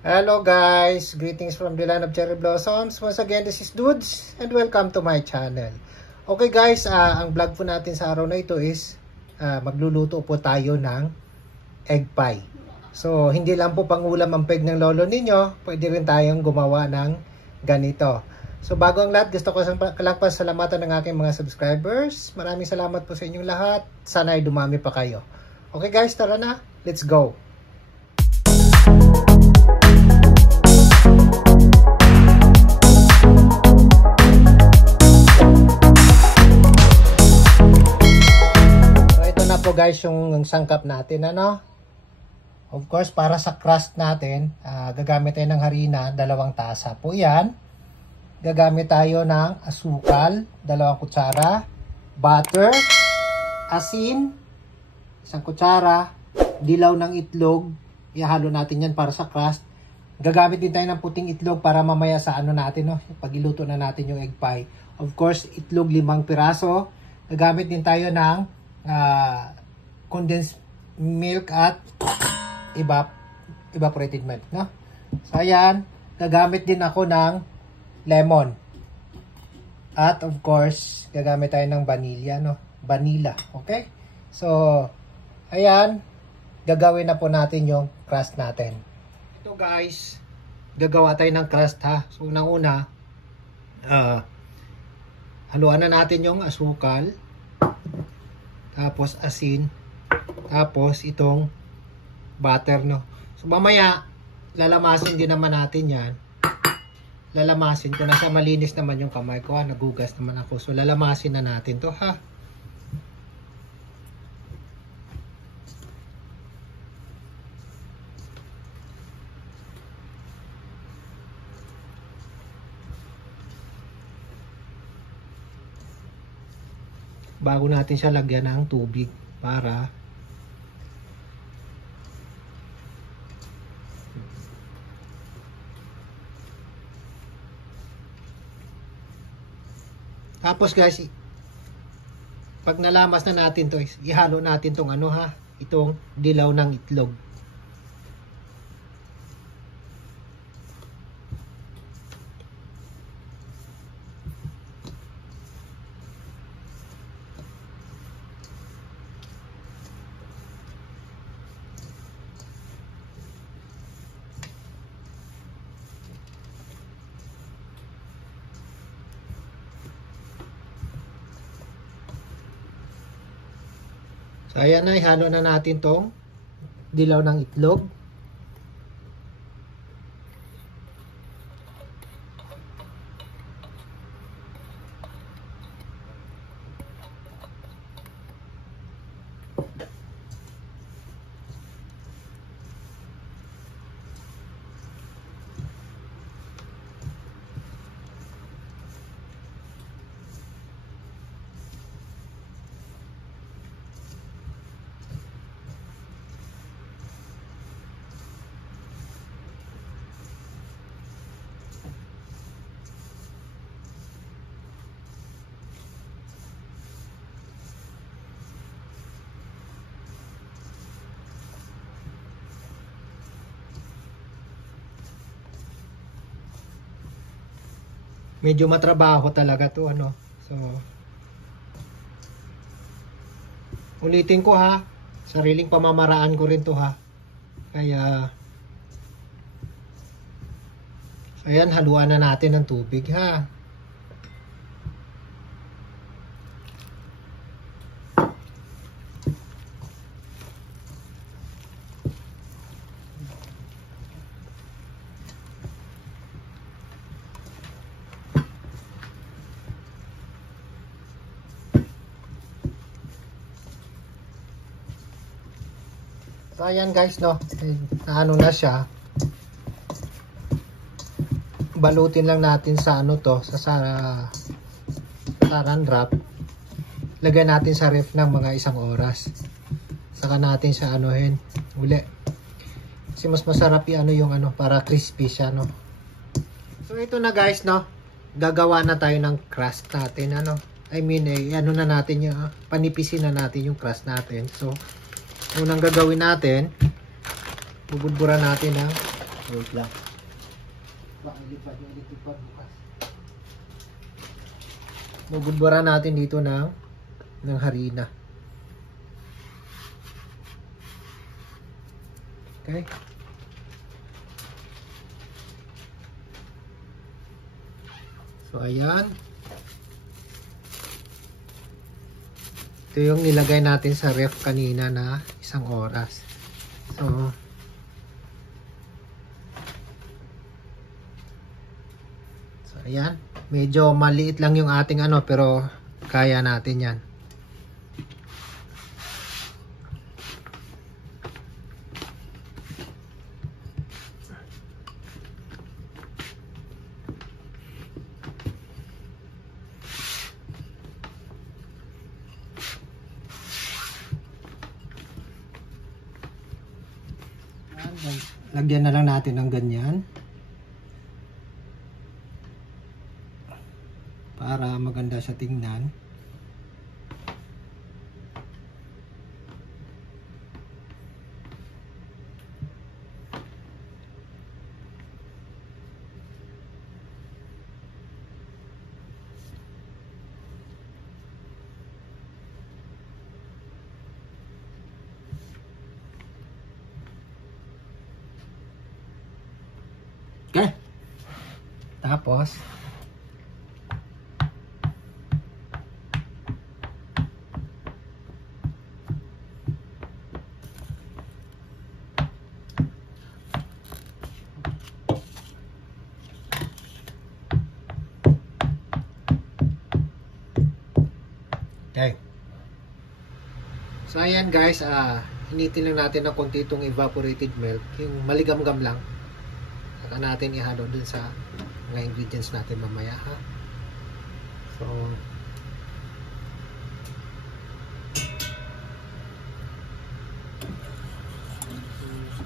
Hello guys, greetings from the land of cherry blossoms. Once again, this is Dudes and welcome to my channel. Okay guys, ang vlog po natin sa araw na ito is magluluto po tayo ng egg pie. So, hindi lang po pangulam ang peg ng lolo ninyo, pwede rin tayong gumawa ng ganito. So, bago ang lahat, gusto ko lang pasalamatan ng aking mga subscribers. Maraming salamat po sa inyong lahat. Sana ay dumami pa kayo. Okay guys, tara na. Let's go! Po guys yung sangkap natin, ano, of course para sa crust natin gagamit tayo ng harina 2 tasa po yan, gagamit tayo ng asukal 2 kutsara, butter, asin 1 kutsara, dilaw ng itlog, ihalo natin yan para sa crust. Gagamit din tayo ng puting itlog para mamaya sa ano natin, no, pag iluto na natin yung egg pie. Of course itlog 5 piraso, gagamit din tayo ng condensed milk at evaporated milk, no? So ayan, gagamit din ako ng lemon. At of course, gagamit tayo ng vanilla, no? Vanilla, okay? So ayan, gagawin na po natin yung crust natin. Ito guys, gagawa tayo ng crust, ha. So unang-una, haluan na natin yung asukal, tapos asin, tapos itong butter, no. So mamaya lalamasin din naman natin yan. Lalamasin ko, nasa malinis naman yung kamay ko, nagugas naman ako. So lalamasin na natin to, ha. Bago natin siya lagyan ng tubig para tapos guys, pag nalamas na natin to, ihalo natin tong ano, ha, itong dilaw ng itlog. So ayan na, ihalo na natin tong dilaw ng itlog. Medyo matrabaho talaga to, ano. So ulitin ko, ha, sariling pamamaraan ko rin to, ha. Kaya ayan, haluan na natin ng tubig, ha. So ayan guys, no, ano na siya, balutin lang natin sa ano to, sa saran wrap, lagyan natin sa ref ng mga 1 oras, saka natin siya anuhin uli, kasi mas masarap yung ano, yung ano, para crispy siya, no. So ito na guys, no, gagawa na tayo ng crust natin, ano, I mean, ano na natin yung, panipisin na natin yung crust natin. So unang gagawin natin, bubudburan natin ng Wait lang. Baka ilipad yung electric fan bukas. Bubudbura natin dito ng harina. Okay. So ayan. Ito yung nilagay natin sa ref kanina na 1 oras. So ayan. Medyo maliit lang yung ating pero kaya natin yan. Lagyan na lang natin ng ganyan para maganda siya tingnan. Okay. Tapos okay. So ayan guys, initin lang natin ng konti itong evaporated milk, yung maligam-gam lang. Saka natin ihalo dun sa mga ingredients natin mamaya, ha. So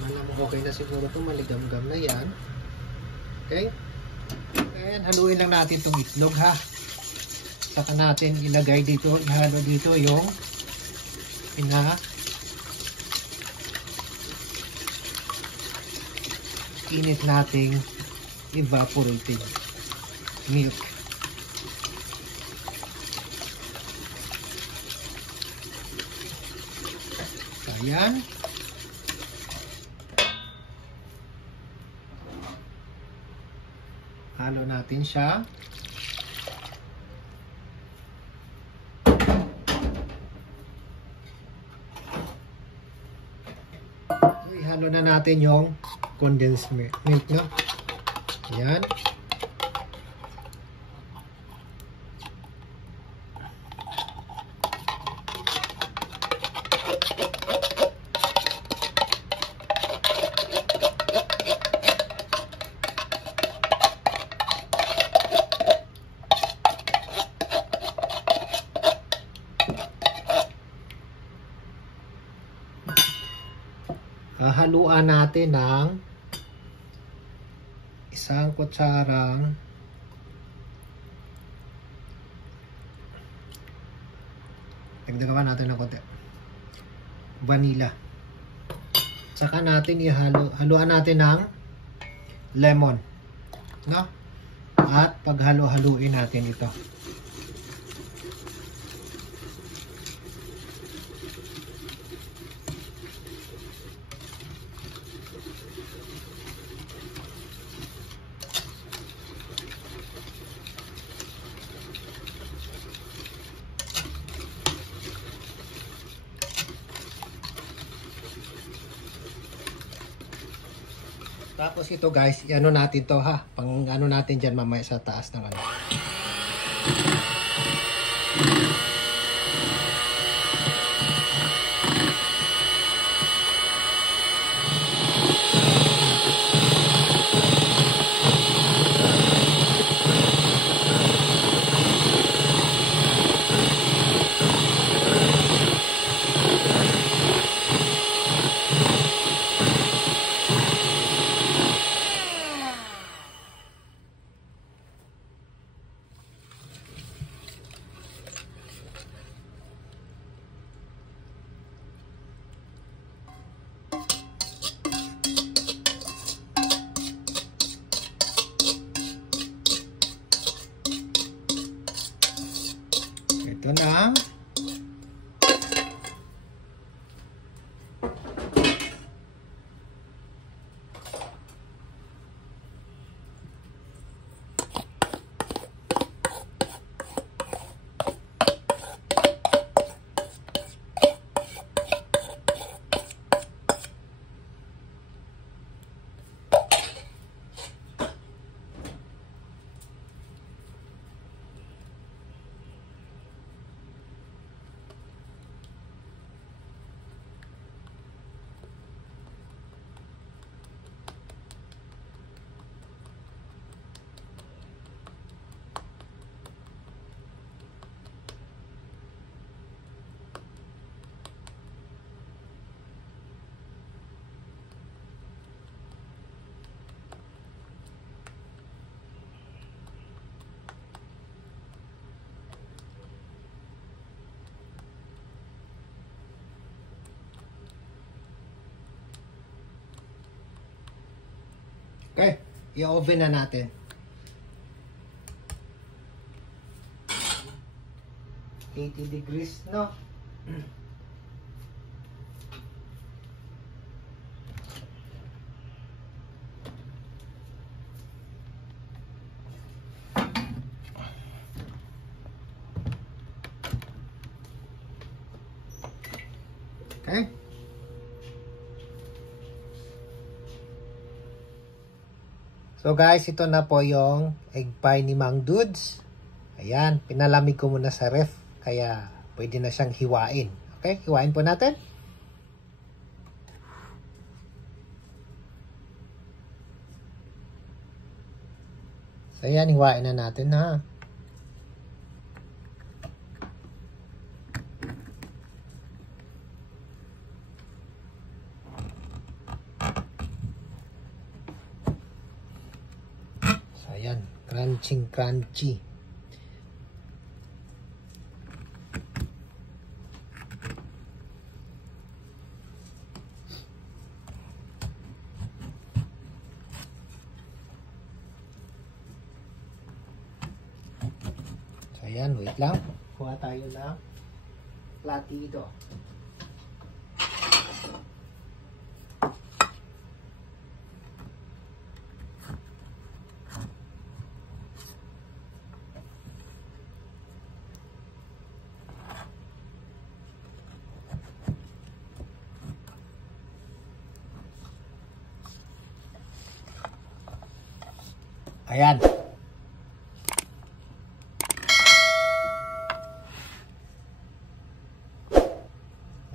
malamang okay na siguro itong maligam-gam na yan. Okay. And haluin lang natin itong itlog, ha. Saka natin ilagay dito, ihalo dito yung init nating evaporated milk. Ayan. Halo natin siya. Ihalo na natin yung condensed milk, no? Ayan. Haluan natin ng 1 kutsarang dagdagan natin ng konti vanilla. Saka natin haluan natin ng lemon, no? At paghalo-haluin natin ito. Tapos ito guys, i-ano natin to, ha. Pang ano natin dyan mamaya sa taas ng ano. Okay, i-oven na natin. 80 degrees, no? Okay. So guys, ito na po yung egg pie ni Mang Dudes. Ayan, pinalamig ko muna sa ref. Kaya pwede na siyang hiwain. Okay, hiwain po natin. So ayan, hiwain na natin ha. So ayan, crunchy. Ayan, wait lang. Kuha tayo ng platito. Ayan.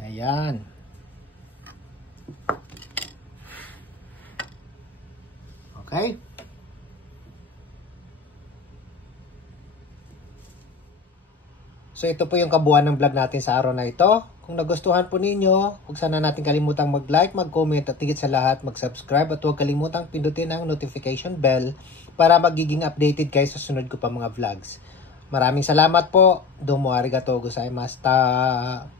Ayan. Okay. So ito po yung kabuuan ng vlog natin sa araw na ito. Kung nagustuhan po ninyo, huwag sana natin kalimutang mag-like, mag-comment at higit sa lahat mag-subscribe at huwag kalimutang pindutin ang notification bell para magiging updated kayo sa sunod ko pa mga vlogs. Maraming salamat po. Domo arigatou gozaimashita.